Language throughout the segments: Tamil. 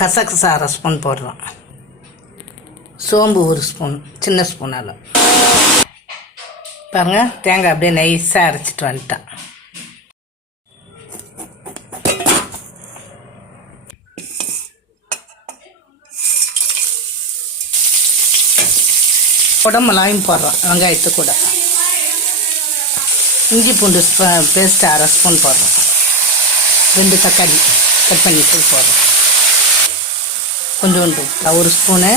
கசகசா அரை ஸ்பூன் போடுறோம். சோம்பு ஒரு ஸ்பூன், சின்ன ஸ்பூனால். பாருங்கள், தேங்காய் அப்படியே நைஸாக அரைச்சிட்டு வந்துட்டேன். குடமிளகாயும் போடுறோம், வெங்காயத்து கூட. இஞ்சி பூண்டு பேஸ்ட்டு அரை ஸ்பூன் போடுறோம். 2 தக்காளி கட் பண்ணி போடுறோம். கொஞ்சோண்டு ஒரு ஸ்பூனு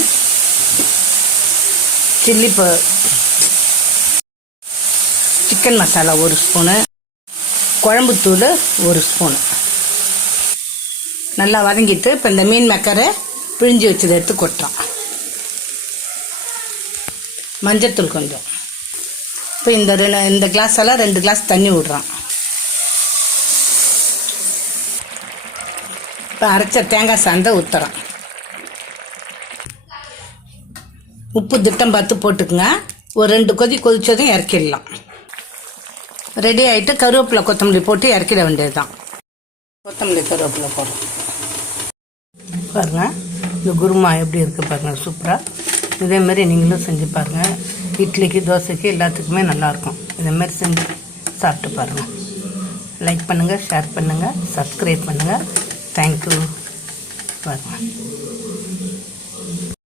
சிக்கன் மசாலா ஒரு ஸ்பூனு, குழம்புத்தூள் ஒரு ஸ்பூனு. நல்லா வதங்கிட்டு இப்போ இந்த மீன் மேக்கரை பிழிஞ்சு வச்சதை எடுத்து கொட்டுறோம். மஞ்சத்தூள் கொஞ்சம். இப்போ இந்த கிளாஸால் 2 கிளாஸ் தண்ணி விடுறோம். இப்போ அரைச்ச தேங்காய் சாந்தை ஊற்றுறோம். உப்பு திட்டம் பார்த்து போட்டுக்குங்க. ஒரு 2 கொதி கொதிச்சதும் இறக்கிடலாம். ரெடி ஆகிட்டு கருவேப்பிலை கொத்தமல்லி போட்டு இறக்கிட வேண்டியது தான். கொத்தமல்லி கருவேப்பிலை போடுறோம். பாருங்கள், இந்த குருமா எப்படி இருக்குது பாருங்கள், சூப்பராக. இதேமாரி நீங்களும் செஞ்சு பாருங்கள். இட்லிக்கு, தோசைக்கு எல்லாத்துக்குமே நல்லாயிருக்கும். இதேமாரி செஞ்சு சாப்பிட்டு பாருங்கள். லைக் பண்ணுங்கள், ஷேர் பண்ணுங்கள், சப்ஸ்கிரைப் பண்ணுங்கள். தேங்க்யூ. பாருங்கள்.